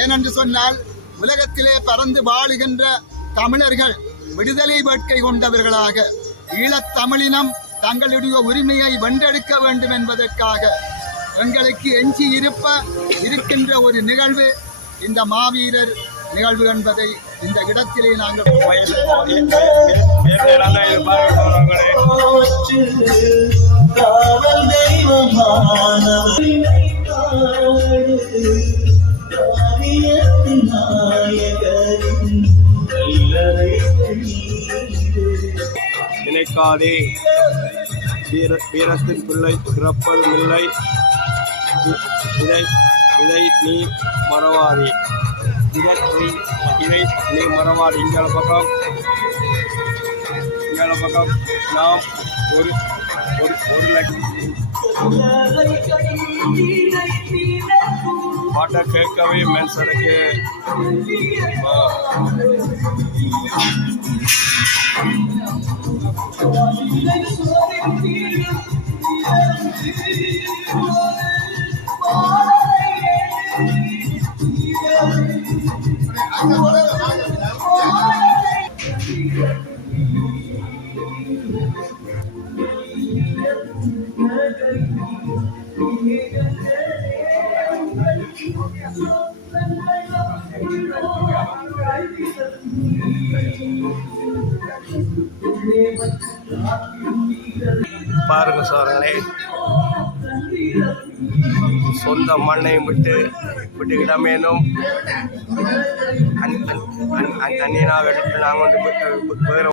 ஏனென்று சொன்னால் உலகத்திலே பறந்து வாழுகின்ற தமிழர்கள் விடுதலை வேட்கை கொண்டவர்களாக ஈழத்தமிழினம் தங்களுடைய உரிமையை வென்றெடுக்க வேண்டும் என்பதற்காக எங்களுக்கு எஞ்சி இருக்கின்ற ஒரு நிகழ்வு இந்த மாவீரர் நிகழ்வு என்பதை இந்த இடத்திலே நாங்கள் நினைக்காதே வீரத்தின் பிள்ளை பிறப்பதும் இல்லை, இதை நீ மறவாதே, இதை நீ மறவாதே. இங்கால பக்கம் நாம் ஒரு பாட்டை கேட்கவே மனுஷனுக்கு பாருங்க சோழர்களே, சொந்த மண்ணை விட்டு இடமேனும் அந்நியனாக எடுத்து நாங்கள் வேறு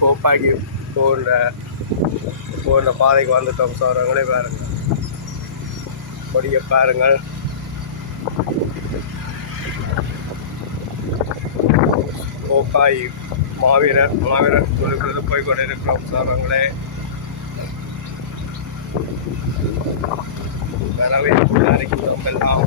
கோப்பாக்கி போன்ற பாதைக்கு வந்துட்டோம் சோழர்களே. பாருங்கள், கொடியை பாருங்கள், கோப்பாய் மாவீரர் தொழில்களுக்கு போய் கொண்டிருக்கிறோம் சோழர்களே. வரவே இருக்கிறோம் எல்லாம்.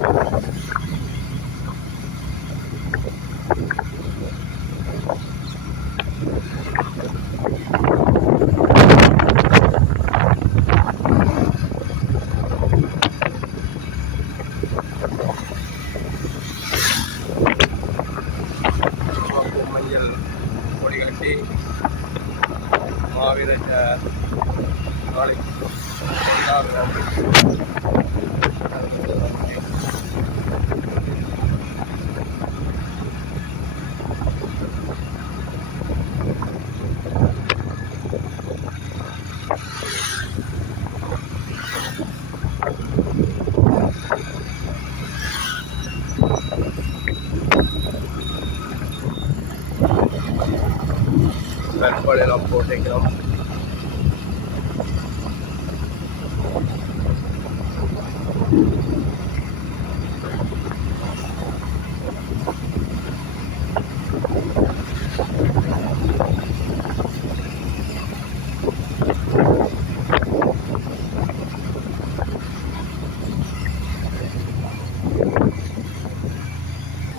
மஞ்சள் கொடி கட்டி மாவீரர் நாளைக்கு வெப்படையெல்லாம் போட்டிக்கிறோம்.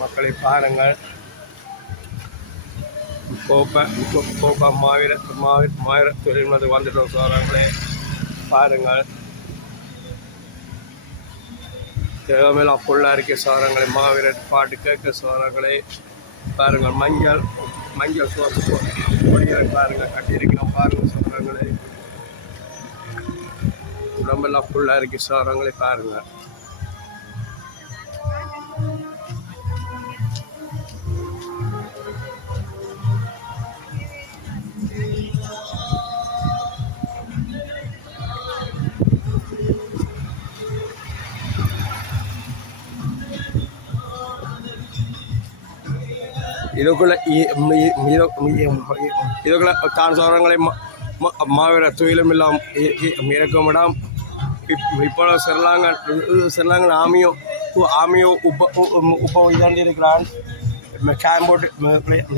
மக்களை பாருங்கள், கோப்பா மாவீர தொழில்நுட்ப வந்துட்டோம் சோழர்களே. பாருங்கள், தேவையெல்லாம் ஃபுல்லாக இருக்க சோழங்களை, மாவீரர் பாட்டு கேட்க சோழர்களே. பாருங்கள், மஞ்சள் சோறு கொடிகள் பாருங்கள் கட்டியிருக்கிறோம். பாருங்கள் சோழர்களே, உடம்பெல்லாம் ஃபுல்லாக இருக்க சோழங்களே. பாருங்கள், இதுக்குள்ள தான் சோழங்களை மாவீர தொழிலும் இல்லாமல் இறக்கமிடாம். இப்போ செல்லாங்க ஆமியோ உப்ப இதாண்டி இருக்கிறான். கேம்போட்டு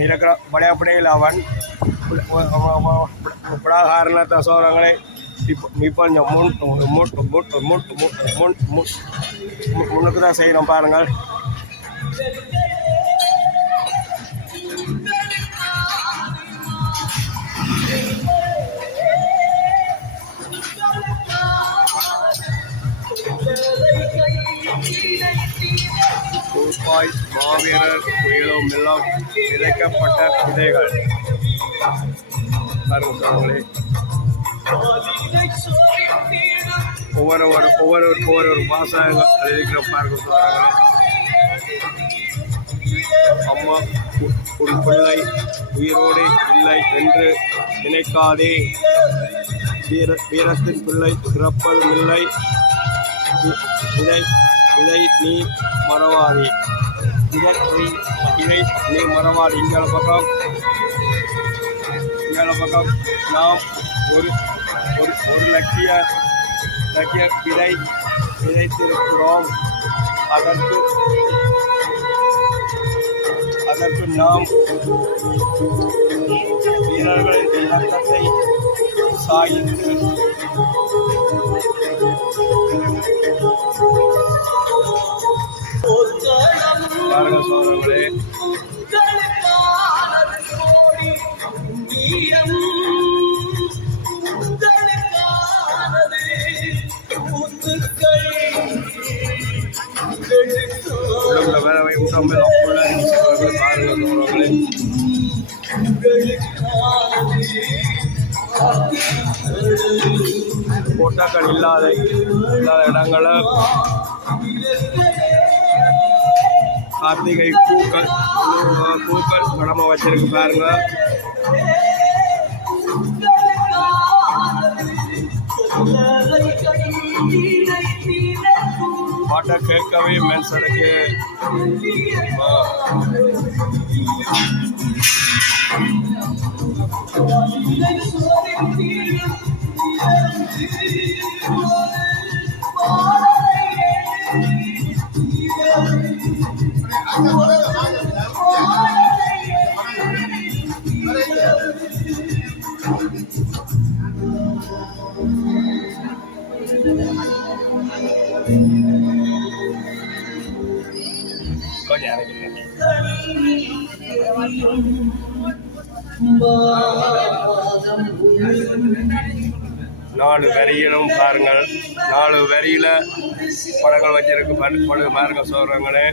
இருக்கிற படையா படையில் அவன் காரணத்தை சோழங்களை இப்போ முன்னுக்கு தான் செய்யணும். பாருங்கள், ரூபாய் மாவீரர் உயிரும் எல்லாம் விதைக்கப்பட்ட விதைகள் பாருங்களே. ஒவ்வொரு வாசகங்கள் எழுதிக்கிற பாருங்க. அம்மா ஒரு பிள்ளை உயிரோடு இல்லை என்று நினைக்காதே, வீரத்தின் பிள்ளை இறப்பதும் இல்லை, இதை நீ மறவாதே, இதை நீ மறவாதே. இங்கே பக்கம் நாம் ஒரு லட்சிய விதைத்திருக்கிறோம். அதற்கு நாம் வீரர்களின் இரத்தத்தை சாய்த்து பாருங்க சோழர்களே. வேலை உடம்பில் பாருங்க சோழர்களே. போட்டாக்கள் இல்லாத இடங்களை கார்த்திகை பூக்கள் படமா வச்சிருக்கு பாருங்க. பாட்டை கேட்கவே மனசருக்கு நாலு வரியிலும் பாருங்கள். 4 வரியில படங்கள் வச்சிருக்கு பாருங்க சொல்றாங்களே.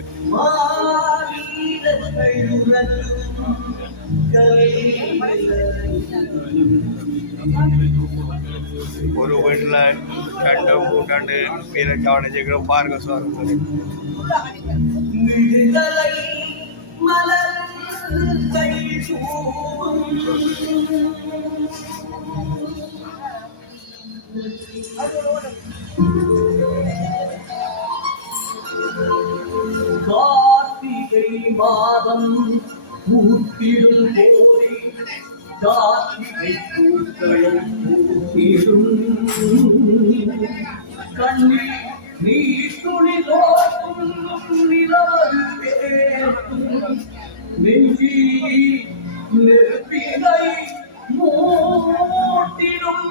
ஒரு வீட்டுல 2-3 பேரை கவனிச்சுக்கிறோம் பாருங்க சொல்றாங்களே. கார்த்திகை மாதம் பூத்திடும் போதே கார்த்திகை பூக்களும் பூத்திடும் கண்ணில் நீ துணி தோற்றும் நிலவு பேசும் நெஞ்சி நெருப்பினை மூட்டிடும்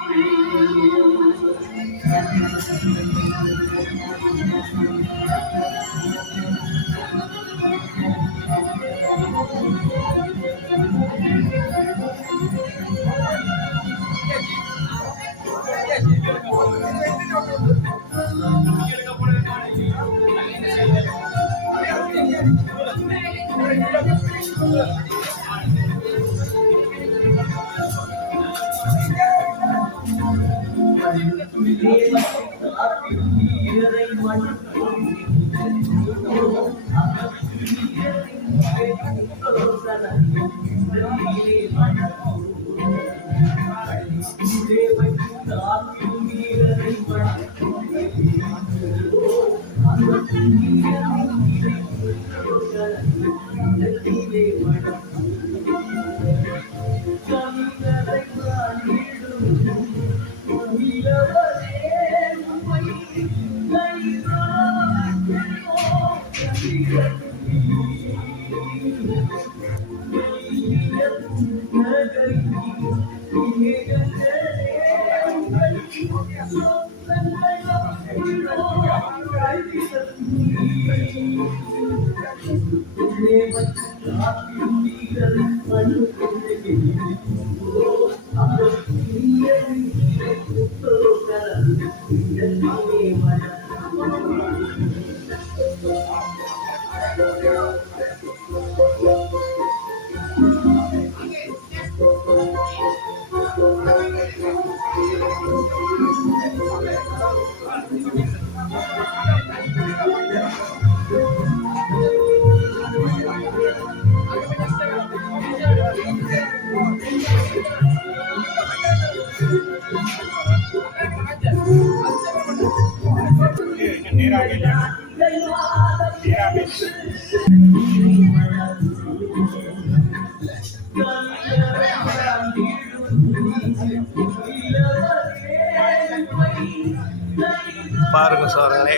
பாருங்க சோழர்களே,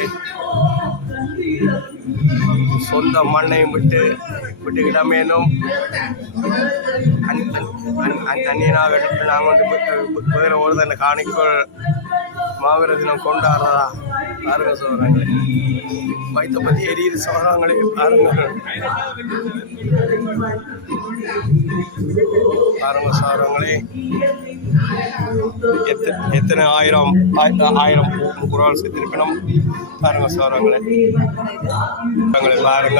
சொந்த மண்ணையும் விட்டுக்கிடமேனும் அந்நியனாக நாங்கள் வந்து வேற ஒரு தன்னை காணிக்கோள் மாவீர தினம் கொண்டாடுறதா. பாருங்க சோழர்களே, வைத்த பற்றி எரியுது சோழங்களே. பாருங்க சோழங்களே, எத்தனை ஆயிரம் குரல் சேர்த்திருக்கணும். பாருங்க சோழங்களே, பாருங்கள்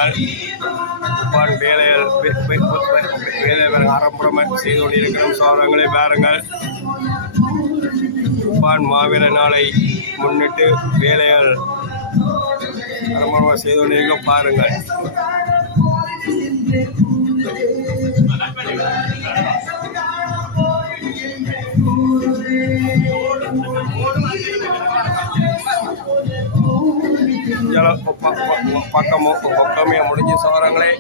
வேலைகள் அறப்புறமை செய்து கொண்டிருக்கிறோம் சோழங்களே. பாருங்கள், மாவீர நாளை முன்னிட்டு வேலைகள் அறப்புறமை செய்து கொண்டிருக்கிறோம். பாருங்கள், பக்கமே முடிஞ்சு சோழங்களே.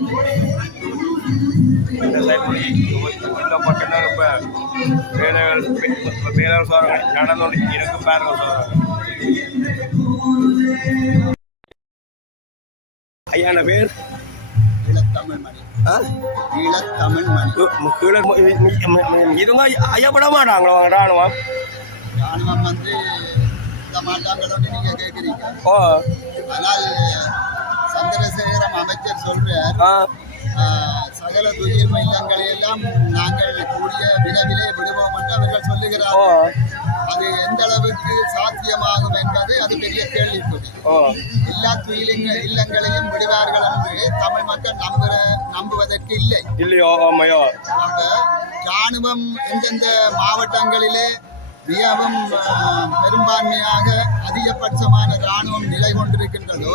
இந்த பக்கம் தான் இப்போ வேலைகள் சோழங்களே நடந்தோடு இருக்கு. பாருங்க சோழர்கள், ஐயான பேர் இதுங்க ஐயப்பட மாட்டாங்களோ ராணுவம்? ராணுவம் வந்து மாட்டாங்களோன்னு நீங்க கேட்குறீங்க. ஆனால் சந்திரசேகரம் அமைச்சர் சொல்றார், சகல துயில் இல்லங்களை எல்லாம் நாங்கள் கூடிய விரைவிலே விடுவோம் என்று அவர்கள் சொல்லுகிறார்கள். அது எந்த அளவுக்கு சாத்தியமாகும் என்பது அது பெரிய கேள்விக்குறி. எல்லா துயில் இல்லங்களையும் விடுவார்கள் என்று தமிழ் மக்கள் நம்புவதற்கு இல்லை. இல்லையோ? அப்ப ராணுவம் எந்தெந்த மாவட்டங்களிலே மிகவும் பெரும்பான்மையாக அதிகபட்சமான இராணுவம் நிலை கொண்டிருக்கின்றதோ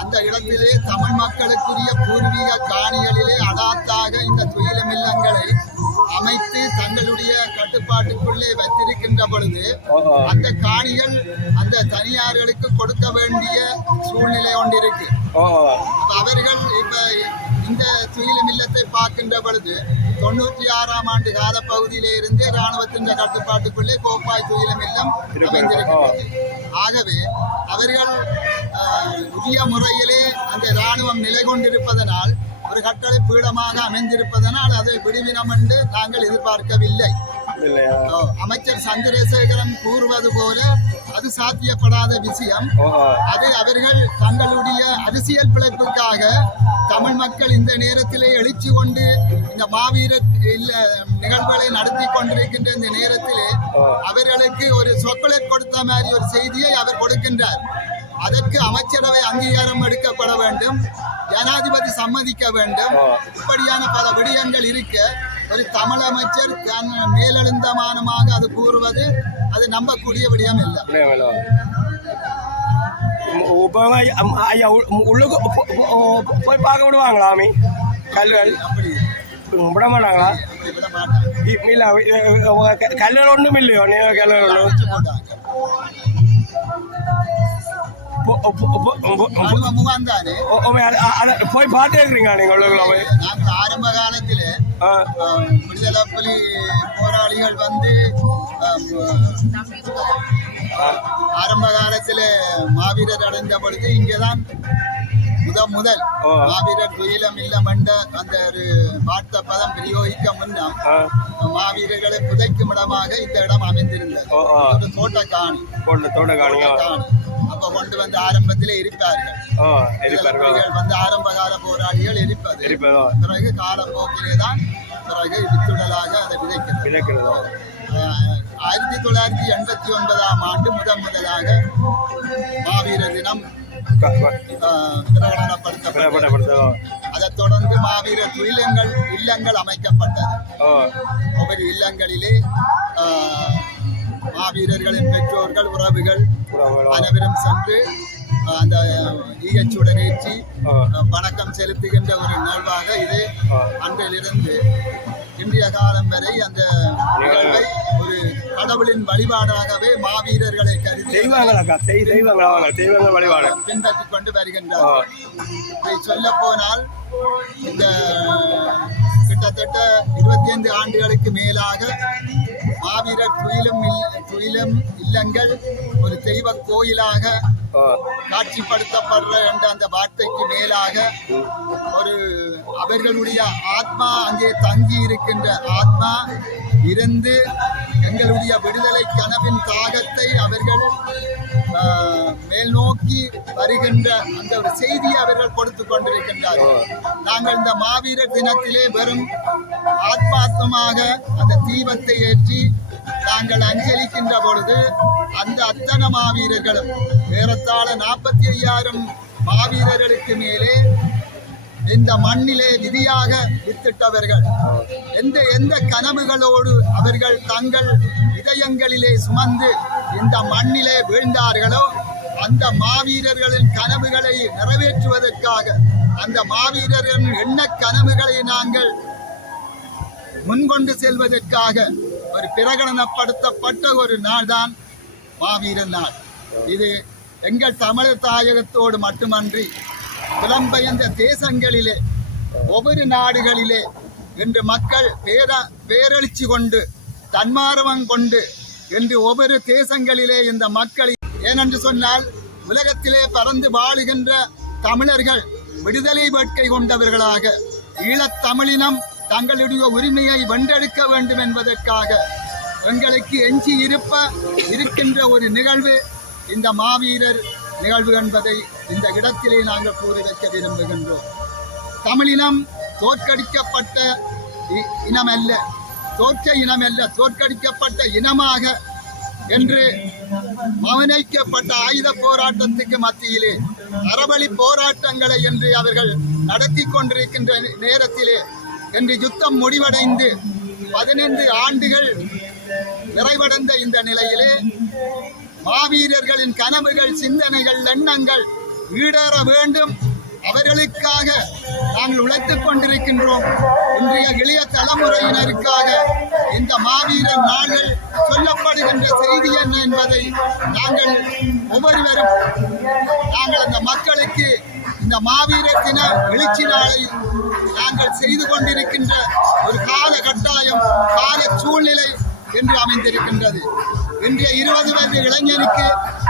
அந்த இடத்திலே தமிழ் மக்களுக்குரிய பூர்வீக காணிகளிலே அடாத்தாக இந்த துயிலும் இல்லங்களை அமைத்து தங்களுடைய கட்டுப்பாட்டுக்குள்ளே வைத்திருக்கின்ற பொழுது அந்த காணிகள் அந்த தனியார்களுக்கு கொடுக்க வேண்டிய சூழ்நிலை ஒன்றிருக்கு. அவர்கள் இப்ப இந்த துயிலும் இல்லத்தை பார்க்கின்ற பொழுது 96ஆம் ஆண்டு கால பகுதியிலே இருந்து இராணுவத்தின் கட்டுப்பாட்டுக்குள்ளே கோப்பாய் துயிலும் இல்லம் அமைந்திருக்கிறது. ஆகவே அவர்கள் உரிய முறையிலே அந்த இராணுவம் நிலை கொண்டிருப்பதனால், ஒரு கட்டளை பீடமாக அமைந்திருப்பதனால் அதை விடுவினம் என்று நாங்கள் எதிர்பார்க்கவில்லை. அமைச்சர் சந்திரசேகரன் கூறுவது போல அது சாத்தியப்படாத விஷயம். அது அவர்கள் தங்களுடைய அரசியல் பிழைப்புக்காக தமிழ் மக்கள் இந்த நேரத்திலே எழுச்சி கொண்டு இந்த மாவீரர் நிகழ்வுகளை நடத்தி கொண்டிருக்கின்ற இந்த நேரத்திலே அவர்களுக்கு ஒரு சொற்களை கொடுத்த மாதிரி ஒரு செய்தியை அவர் கொடுக்கின்றார். அதற்கு அமைச்சரவை அங்கீகாரம் எடுக்கப்பட வேண்டும், ஜனாதிபதி சம்மதிக்க வேண்டும். இப்படியான பல விடயங்கள் இருக்க ஒரு தமிழ் அமைச்சர் மேலெழுந்தமானமாக அது கூறுவது அது நம்பக்கூடிய விடயம் இல்லை. உள்ளுக்கு போய் பார்க்க விடுவாங்களாமே கல்லுகள்? அப்படி விட மாட்டாங்களா? விட மாட்டாங்க. இல்லை, கல்லுகள் ஒன்றும் இல்லையோ? கல்லுகள் ஒன்றும் போய் பார்த்து இருக்கிறீங்க நீங்க? நாங்கள் ஆரம்ப காலத்தில் விடுதலை புலி போராளிகள் வந்து ஆரம்ப காலத்தில் மாவீரர் அடைந்த பொழுது இங்கேதான் முதல் மாவீரர் துயிலம் இல்லம் என்ற அந்த ஒரு வார்த்தை பதம் பிரயோகிக்க முன்னம் மாவீரர்களை புதைக்கும் இடமாக இந்த இடம் அமைந்திருந்தது. ஒரு தோட்டக்காணி. அப்ப கொண்டு வந்து ஆரம்பத்திலே இருப்பார்கள் வந்து ஆரம்ப கால போராளிகள் இருப்பது. பிறகு காலப்போக்கிலே தான் பிறகு வித்துடலாக அதை விதைக்கிறது. 1989ஆம் ஆண்டு முதலாக மாவீர தினம் பிரகடனப்படுத்தப்பட்டது. அதைத் தொடர்ந்து மாவீர இல்லங்கள் அமைக்கப்பட்டது. ஒவ்வொரு இல்லங்களிலே மாவீரர்களின் பெற்றோர்கள், உறவுகள் அனைவரும் சென்று அந்த ஈகச்சுடரேற்றி வணக்கம் செலுத்துகின்ற ஒரு நிகழ்வாக இது அன்றிலிருந்து இன்றைய காலம் வரை அந்த நிகழ்வை ஒரு கடவுளின் வழிபாடாகவே மாவீரர்களை கருதி தெய்வங்கள் வழிபாடு பின்பற்றிக் கொண்டு வருகின்றார். இதை சொல்ல போனால் இந்த கிட்டத்தட்ட 25 ஆண்டுகளுக்கு மேலாக மாவீரர் துயிலும் இல்லங்கள் ஒரு தெய்வ கோயிலாக காட்சிப்படுத்தப்படுற என்ற அந்த வார்த்தைக்கு மேலாக ஒரு அவர்களுடைய ஆத்மா அங்கே தங்கி இருக்கின்ற ஆத்மா இருந்து எங்களுடைய விடுதலை கனவின் தாகத்தை அவர்கள் மேல் நோக்கி வருகின்ற அந்த ஒரு செய்தியை அவர்கள் கொடுத்து கொண்டிருக்கின்றார்கள். நாங்கள் இந்த மாவீரர் தினத்திலே வெறும் ஆத்மார்த்தமாக அந்த தீபத்தை ஏற்றி நாங்கள் அஞ்சலிக்கின்ற பொழுது அந்த அத்தனை மாவீரர்களும் ஏறத்தாழ 45,000 மாவீரர்களுக்கு மேலே இந்த மண்ணிலே விதியாக வித்திட்டவர்கள் எந்த கனவுகளோடு அவர்கள் தங்கள் இதயங்களிலே சுமந்து இந்த மண்ணிலே வீழ்ந்தார்களோ அந்த மாவீரர்களின் கனவுகளை நிறைவேற்றுவதற்காக அந்த மாவீரர்களின் எண்ண கனவுகளை நாங்கள் முன்கொண்டு செல்வதற்காக ஒரு பிரகடனப்படுத்தப்பட்ட ஒரு நாள் தான் மாவீரர் நாள். இது எங்கள் தமிழர் தாயகத்தோடு மட்டுமன்றி புலம்பெயர்ந்த தேசங்களிலே ஒவ்வொரு நாடுகளிலே இன்று மக்கள் பேரெழுச்சி கொண்டு தன்மார்வம் கொண்டு என்று ஒவ்வொரு தேசங்களிலே இந்த மக்கள் ஏனென்று சொன்னால் உலகத்திலே பறந்து வாழுகின்ற தமிழர்கள் விடுதலை வேட்கை கொண்டவர்களாக ஈழத்தமிழினம் தங்களுடைய உரிமையை வென்றெடுக்க வேண்டும் என்பதற்காக எங்களுக்கு எஞ்சி இருக்கின்ற ஒரு நிகழ்வு இந்த மாவீரர் நிகழ்வு என்பதை இந்த இடத்திலே நாங்கள் கூறி வைக்க விரும்புகின்றோம். தமிழினம் தோற்கடிக்கப்பட்ட இனமல்ல, தோற்கடிக்கப்பட்ட இனமாக என்று மௌனிக்கப்பட்ட ஆயுத போராட்டத்துக்கு மத்தியிலே அறவழி போராட்டங்களை என்று அவர்கள் நடத்தி கொண்டிருக்கின்ற நேரத்திலே என்று யுத்தம் முடிவடைந்து 15 ஆண்டுகள் நிறைவடைந்த இந்த நிலையிலே மாவீரர்களின் கனவுகள், சிந்தனைகள், எண்ணங்கள் ஈடேற வேண்டும். அவர்களுக்காக நாங்கள் உழைத்துக் கொண்டிருக்கின்றோம். இன்றைய இளைய தலைமுறையினருக்காக இந்த மாவீரர் நாள்கள் சொல்லப்படுகின்ற செய்தி என்ன என்பதை நாங்கள் ஒவ்வொருவரும் நாங்கள் அந்த மக்களுக்கு இந்த மாவீரர் தின எழுச்சி நாளை நாங்கள் செய்து கொண்டிருக்கின்ற ஒரு கால கட்டாயம், கால சூழ்நிலை என்று அமைந்திருக்கின்றது. இன்றைய 20 வயது இளைஞனுக்கு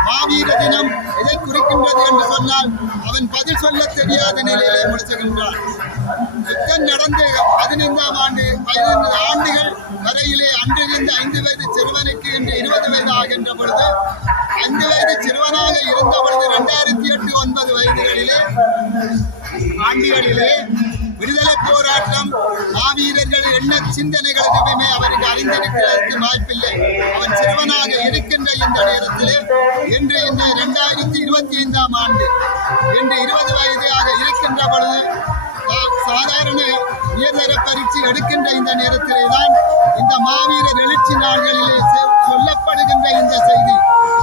மாவீர தினம் எதை குறிக்கின்றது என்று சொன்னால் அவன் பதில் சொல்ல தெரியாத நிலையிலே முடிச்சுகின்றான். யுத்தம் நடந்து 15ஆம் ஆண்டு 15 ஆண்டுகள் வரையிலே அன்றிருந்த 5 வயது சிறுவனுக்கு இன்று 20 வயது ஆகின்ற பொழுது 5 வயது சிறுவனாக இருந்த பொழுது 2008 9 வயதுகளிலே ஆண்டுகளிலே விடுதலை போராட்டம் மாவீரர்கள் எண்ண சிந்தனைகள் எதுவுமே அவருக்கு அறிந்திருக்கிறதுக்கு வாய்ப்பில்லை. அவன் சிறுவனாக இருக்கின்ற இந்த நேரத்திலே இன்று இந்த 2025ஆம் ஆண்டு இன்று 20 வயதாக இருக்கின்ற பொழுது சாதாரண உயர்தர பரீட்சை எடுக்கின்ற இந்த நேரத்திலே தான் இந்த மாவீரர் எழுச்சி நாள்களிலே சொல்லப்படுகின்ற இந்த செய்தி.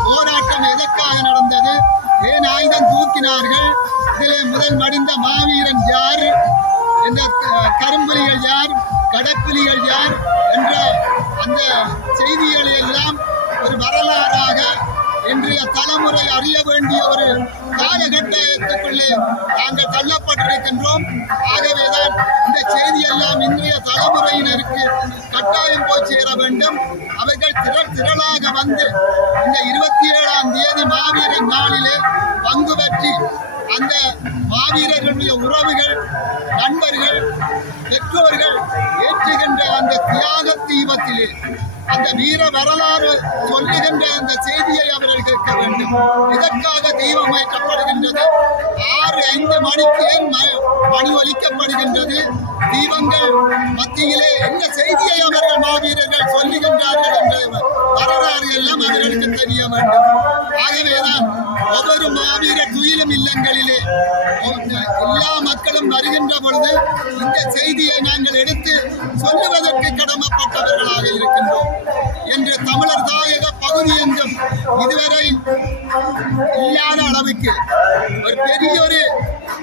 போராட்டம் எதற்காக நடந்தது, ஏன் ஆயுதம் தூக்கினார்கள், இதிலே முதல் மடிந்த மாவீரன் யார், இந்த கரும்புலிகள் யார், கடப்புலிகள் யார் என்ற அந்த செய்திகளை எல்லாம் ஒரு வரலாறாக இன்றைய தலைமுறை அறிய வேண்டிய ஒரு காலகட்டத்துக்குள்ளே நாங்கள் தள்ளப்பட்டிருக்கின்றோம். ஆகவேதான் இந்த செய்தியெல்லாம் இன்றைய தலைமுறையினருக்கு கட்டாயம் போய் சேர வேண்டும். அவர்கள் திரளாக வந்து இந்த 27ஆம் தேதி மாவீரர் நாளிலே பங்கு பெற்றி அந்த மாவீரர்களுடைய உறவுகள், நண்பர்கள், பெற்றோர்கள் ஏற்றுகின்ற அந்த தியாக தீபத்திலே அந்த வீர வரலாறு சொல்லுகின்ற அந்த செய்தியை அவர்கள் கேட்க வேண்டும். இதற்காக தீபம் ஏற்றப்படுகின்றது. 6-5 மணிக்கு மணி ஒலிக்கப்படுகின்றது. தீபங்கள் மத்தியிலே என்ன செய்தியை அவர்கள் மாவீரர்கள் சொல்லுகின்றார்கள் என்ற வரலாறு எல்லாம் அவர்களுக்கு தெரிய வேண்டும். ஆகவேதான் ஒவ்வொரு மாவீர துயிலும் இல்லங்களிலே எல்லா மக்களும் வருகின்ற பொழுது இந்த செய்தியை நாங்கள் எடுத்து சொல்லுவதற்கு கடமைப்பட்டவர்களாக இருக்கின்றோம். என்று தமிழர் தாயக பகுதி என்றும் இதுவரை இல்லாத அளவுக்கு ஒரு பெரிய ஒரு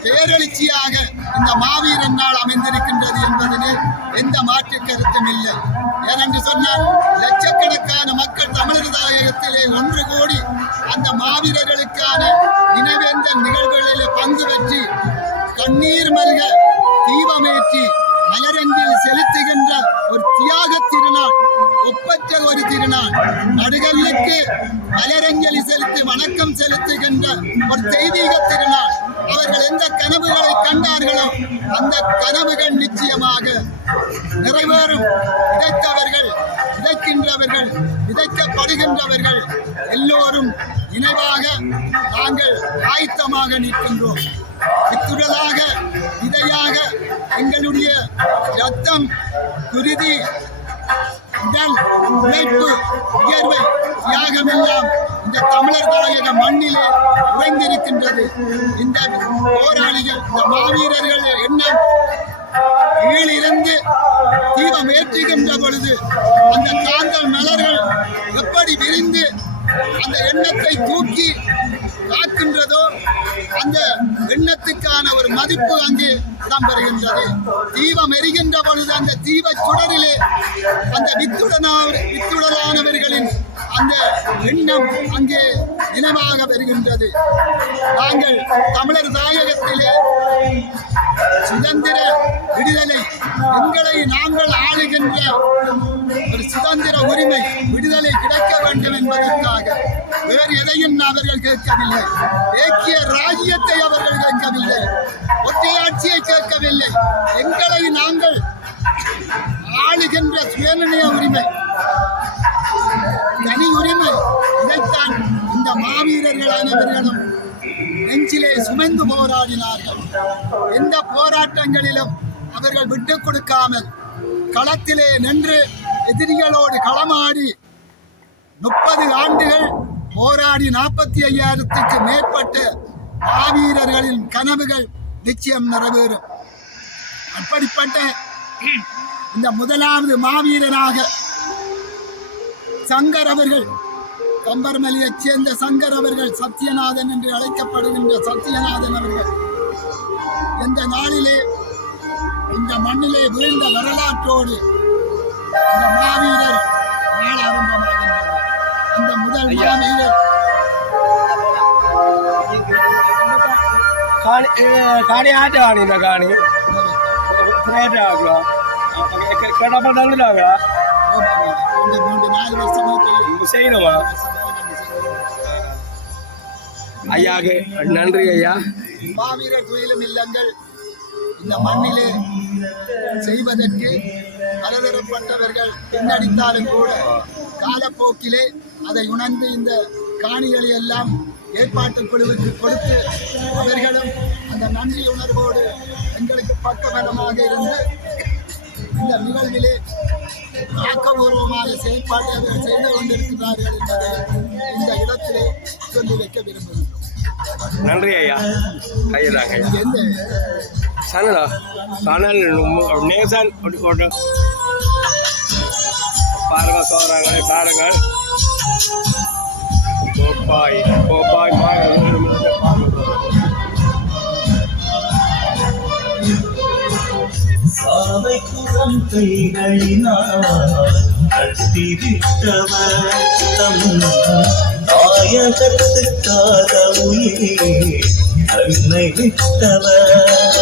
பேரெழுச்சியாக இந்த மாவீரன் நாள் அமைந்திருக்கின்றது என்பதிலே எந்த மாற்று கருத்தும் ஏனென்று சொன்னால் லட்சக்கணக்கான மக்கள் தமிழர் தாயகத்திலே ஒன்று கூடி அந்த மாவீரர்களுக்கான நினைவேந்தல் நிகழ்வுகளிலே பங்கு பெற்றி கண்ணீர் மல்க தீபமேற்றி மலரஞ்சில் செலுத்துகின்ற ஒரு தியாக திருநாள், ஒப்பற்ற ஒரு திருநாள். நடுகல்லுக்கு மலரஞ்சலி செலுத்தி வணக்கம் செலுத்துகின்ற ஒரு தெய்வீக திருநாள். அவர்கள் எந்த கனவுகளை கண்டார்களோ அந்த கனவுகள் நிச்சயமாக நிறைவேறும். விதைத்தவர்கள், விதைக்கின்றவர்கள், விதைக்கப்படுகின்றவர்கள் எல்லோரும் இணைவாக நாங்கள் ஆயத்தமாக நிற்கின்றோம். வித்துடலாக, விதையாக எங்களுடைய ரத்தம், குருதி, உடல் உழைப்பு, உயர்வை, தியாகமெல்லாம் இந்த தமிழர் தாயக மண்ணிலே உறைந்திருக்கின்றது. இந்த போராளிகள், இந்த மாவீரர்கள் எண்ணம் கீழிருந்து தீபம் ஏற்றுகின்ற பொழுது அந்த காந்தல் மலர்கள் எப்படி விரிந்து அந்த எண்ணத்தை தூக்கி காக்கின்றதோ அந்த எண்ணத்துக்கான ஒரு மதிப்பு அங்கே இடம்பெறுகின்றது. தீபம் எரிகின்ற பொழுது அந்த தீப சுடரிலே அந்த வித்துடலானவர்களின் அந்த எண்ணம் அங்கே நினைவாக வருகின்றது. நாங்கள் தமிழர் தாயகத்திலே சுதந்திர விடுதலை, எங்களை நாங்கள் ஆளுகின்ற ஒரு சுதந்திர உரிமை, விடுதலை கிடைக்க வேண்டும் என்பதற்காக வேறு எதையும் அவர்கள் கேட்கவில்லை. ஏக்கிய ராஜ்யத்தை அவர்கள் கேட்கவில்லை, ஒற்றையாட்சியை கேட்கவில்லை. எங்களை நாங்கள் ஆளுகின்ற சுயநிர்ணய உரிமை, தனி உரிமை, இதைத்தான் இந்த மாவீரர்கள் அனைவர்களும் நெஞ்சிலே சுமந்து போராடினார்கள். எந்த போராட்டங்களிலும் அவர்கள் விட்டுக் கொடுக்காமல் களத்திலே நின்று எதிரிகளோடு களமாடி 30 ஆண்டுகள் போராடி 45,000க்கு மேற்பட்ட மாவீரர்களின் கனவுகள் நிச்சயம் நிறைவேறும். அப்படிப்பட்ட இந்த முதலாவது மாவீரனாக சங்கர் அவர்கள், கம்பர்மலியைச் சேர்ந்த சங்கர் அவர்கள், சத்யநாதன் என்று அழைக்கப்படுகின்ற சத்யநாதன் அவர்கள் இந்த நாளிலே இந்த மண்ணிலே வீழ்ந்த வரலாற்றோடு இந்த மாவீரர் நாள் ஆரம்பமாகின்றது. அந்த முதல் மாவீரர் காணி ஆட்டாணி இந்த காணி கடப்பட்டாங்க 3-4 வருஷமா செய்யணுமா? ஐயாக்கு நன்றி ஐயா. மாவீரர் துயிலும் இல்லங்கள் இந்த மண்ணிலே செய்வதற்கு பலதரப்பட்டவர்கள் பின்னடித்தாலும் கூட காலப்போக்கிலே அதை உணர்ந்து இந்த காணிகளை எல்லாம் ஏற்பாட்டு குழுவுக்கு கொடுத்து அவர்களும் அந்த நன்றி உணர்வோடு எங்களுக்கு பக்கபலமாக இருந்து இந்த நிகழ்விலே ஆக்கபூர்வமான செயல்பாட்டை அவர்கள் செய்து கொண்டிருக்கிறார்கள் என்பதை இந்த இடத்திலே சொல்லி வைக்க விரும்புகின்றோம். நன்றி ஐயா. ஐயாதாங்க எந்த சனலா சனல் நேசன் ஒட்டிக்கோட்டு பாருங்க சோறாங்க பாருங்கள் கோப்பாய் கோப்பாய் சாவை குறம் கைகளினால் கட்டிவிட்டவர் தம் நாயகத்துக்காக உயிரே தன்னை விட்டவர்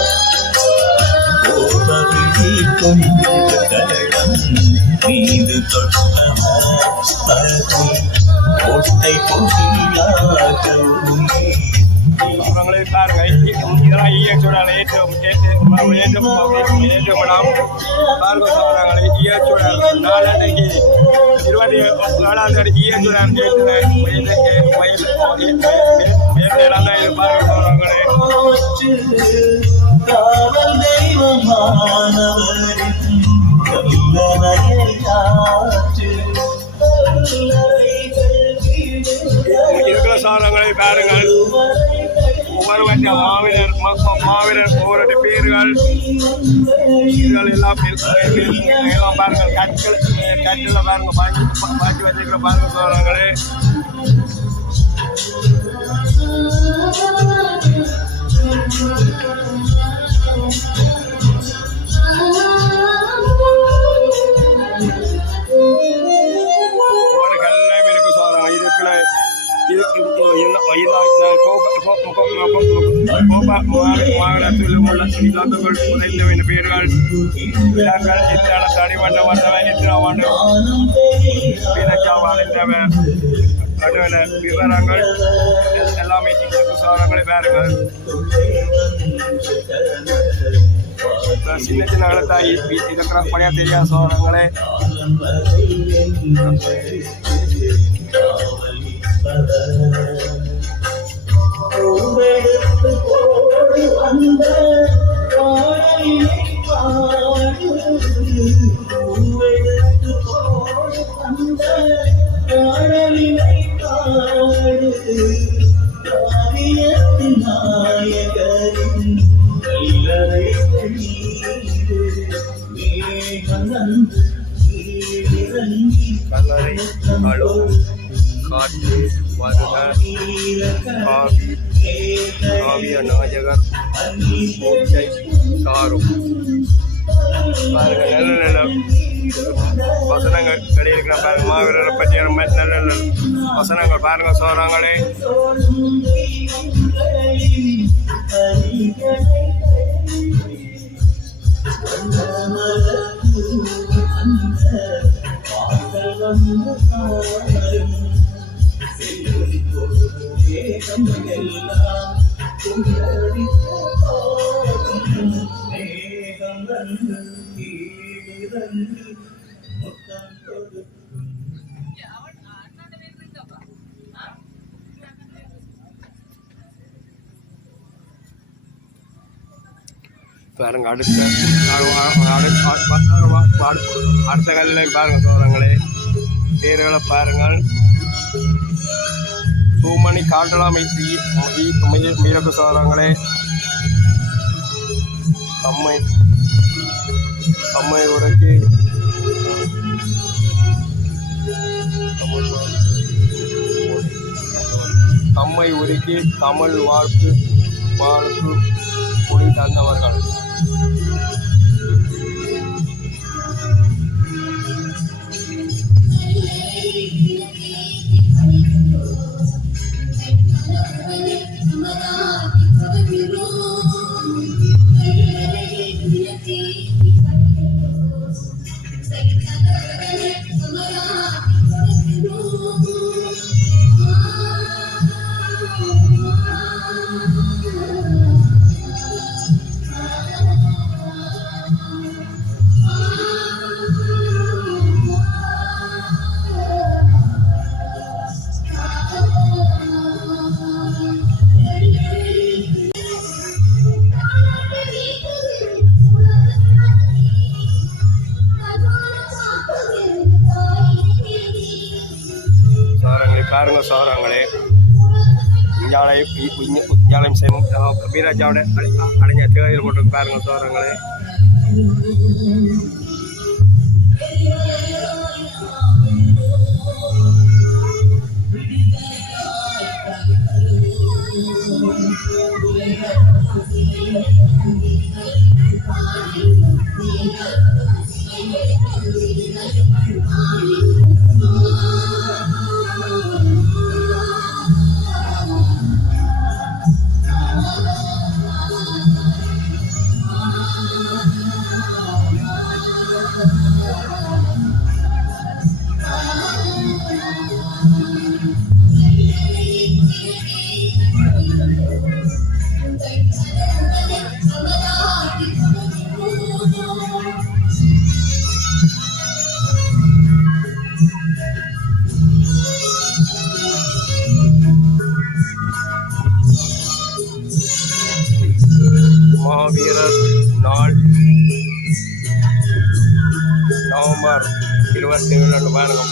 கோபவிழி கொண்டு கடலம் மீது தொட்டவர் பரவை கோட்டை பொடியாக உயிரே அவங்களே பாருங்க. இதெல்லாம் ஈயச்சூடால ஏற்றப்படாம பாருங்க சொல்றாங்களே ஈயச்சூடால் நாளன்னைக்கு 27ஆம் தேதி ஈயச்சூடால் பாருங்க சொல்றாங்களே. காவல் தெய்வமானவரின் இருக்கிற சாதனங்களை பாருங்கள். ஒவ்வொரு மாவீரர் ஒவ்வொரு பேர்கள் இதுகள் எல்லாம் பாருங்கள். கட்டில் பாருங்க பாட்டி வச்சிருக்கிற பாருங்க சோழர்களே. மாநிலத்தில் உள்ள இலக்குகள் குறைந்தவன் பெயர்கள் விலங்கள் எத்தனை தனி வண்ண வந்தவன் எத்தனை ஆண்டு விலக்காவாழ்ந்தவன் விவரங்கள் எல்லாமே இலக்கு சாரங்களை பாருங்கள். சின்ன சின்ன இடத்தாய் இருக்கிற பழைய தெரியாத சோழங்களே கல்லறை காற்று வருக காவிய நாயகர் பூச்சை தாரும் பாருங்க. நல்ல நல்ல வசனங்கள் வெளியிருக்கிற பாருங்க. மாவீரரை பற்றிய நல்ல நல்ல வசனங்கள் பாருங்க சோழங்களே. பாருங்க அடுத்த கல்லையும் பாருங்க சோழங்களே. பேர்களை பாருங்கள். சூமணி காட்டலாம் மீரக்கு சோழங்களே. அம்மை உரைக்கு அம்மை உருக்கி தமிழ் வாழ்த்து குடி தந்தவர்கள். பாருங்க சோழங்களே. இஞ்சாலயம் வீராஜாவோட அடைஞ்ச தேவையில் போட்டு பாருங்க சோழங்களே. மாவீரர் நாள் நவம்பர் 27 பாருங்க.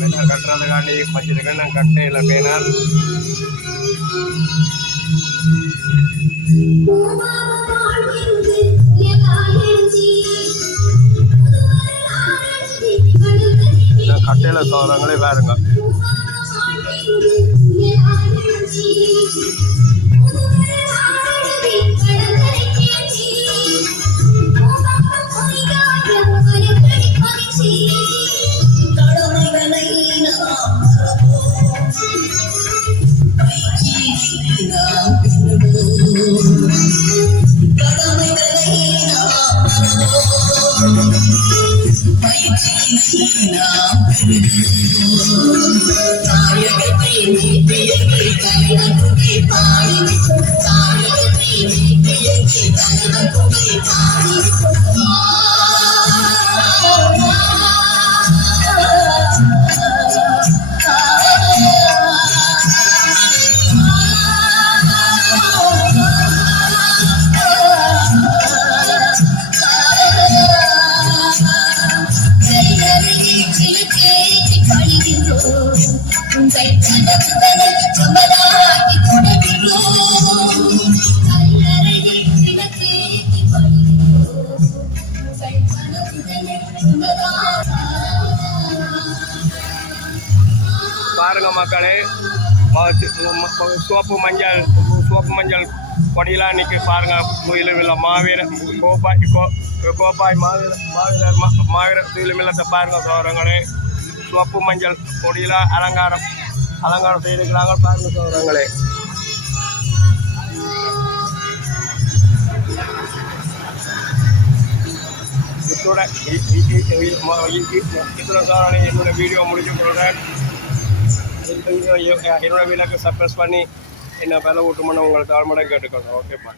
பேனர் கட்டுறதுக்காண்டி வச்சிருக்கேன். நான் கட்டையில் பேனர் கட்டையில் சோதங்களே பாருங்க. Thank you. பாருங்க மக்களே, சோப்பு மஞ்சள் கொடியெல்லாம் நிற்க பாருங்க. துயிலுமில்ல கோப்பாய் மாவீர துயிலுமில்லத்தை பாருங்க சோதரங்களே. சோப்பு மஞ்சள் கொடியெல்லாம் அலங்காரம் செய்திருக்கிறாங்க பாருங்க சோதரங்களே. இத்தோட சோதரனை என்னோட வீடியோ முடிச்சு கொடுறேன். என்னோட வீடியோக்கு சப்ஸ்கிரைப் பண்ணி என்ன விலை ஊட்டுமன்னு உங்களுக்கு தாழ்மடை கேட்டுக்கோங்க. ஓகேப்பா.